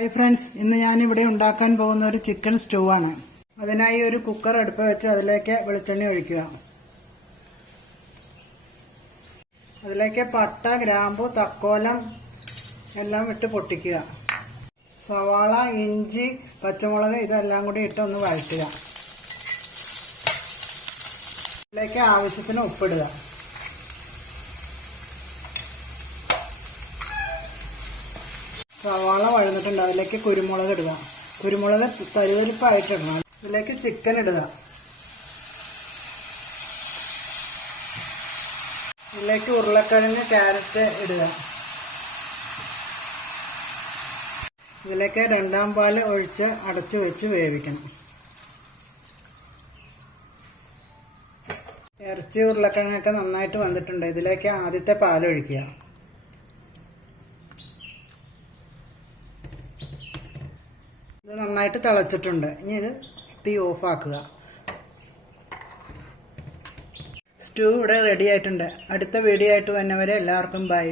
Hi friends ഇന്ന് ഞാൻ ഇവിടെ ഉണ്ടാക്കാൻ പോകുന്ന ഒരു ചിക്കൻ സ്റ്റൂ ആണ്. അതിനായി ഒരു കുക്കർ അടുപ്പ് വെച്ച് അതിലേക്ക് വെളിച്ചെണ്ണ ഒഴിക്കുക. അതിലേക്ക് പട്ട ഗ്രാമ്പു തക്കോലം എല്ലാം ഇട്ട് പൊട്ടിക്കുക. സവാള ഇഞ്ചി പച്ചമുളക് ഇതെല്ലാം കൂടി ഇട്ട് ഒന്ന് വഴറ്റുക. അതിലേക്ക് ആവശ്യത്തിന് ഉപ്പിടുക. സവാള വഴന്നിട്ടുണ്ട് അതിലേക്ക് കുരുമുളക് ഇടുക. കുരുമുളക് തരുവരിപ്പായിട്ട് അതിലേക്ക് ചിക്കൻ ഇടുക. ഇതിലേക്ക് ഉരുളക്കിഴങ്ങ് ക്യാരറ്റ് ഇടുക. ഇതിലേക്ക് രണ്ടാം പാൽ ഒഴിച്ച് അടച്ചു വെച്ച് വേവിക്കണം. ഇറച്ചി ഉരുളക്കിഴങ്ങൊക്കെ നന്നായിട്ട് വന്നിട്ടുണ്ട്. ഇതിലേക്ക് ആദ്യത്തെ പാലൊഴിക്കുക. ഇത് നന്നായിട്ട് തിളച്ചിട്ടുണ്ട്. ഇനി ഇത് തീ ഓഫാക്കുക സ്റ്റൂ ഇവിടെ റെഡി ആയിട്ടുണ്ട്. അടുത്ത വീഡിയോ ആയിട്ട് വന്നവരെ എല്ലാവർക്കും ബൈ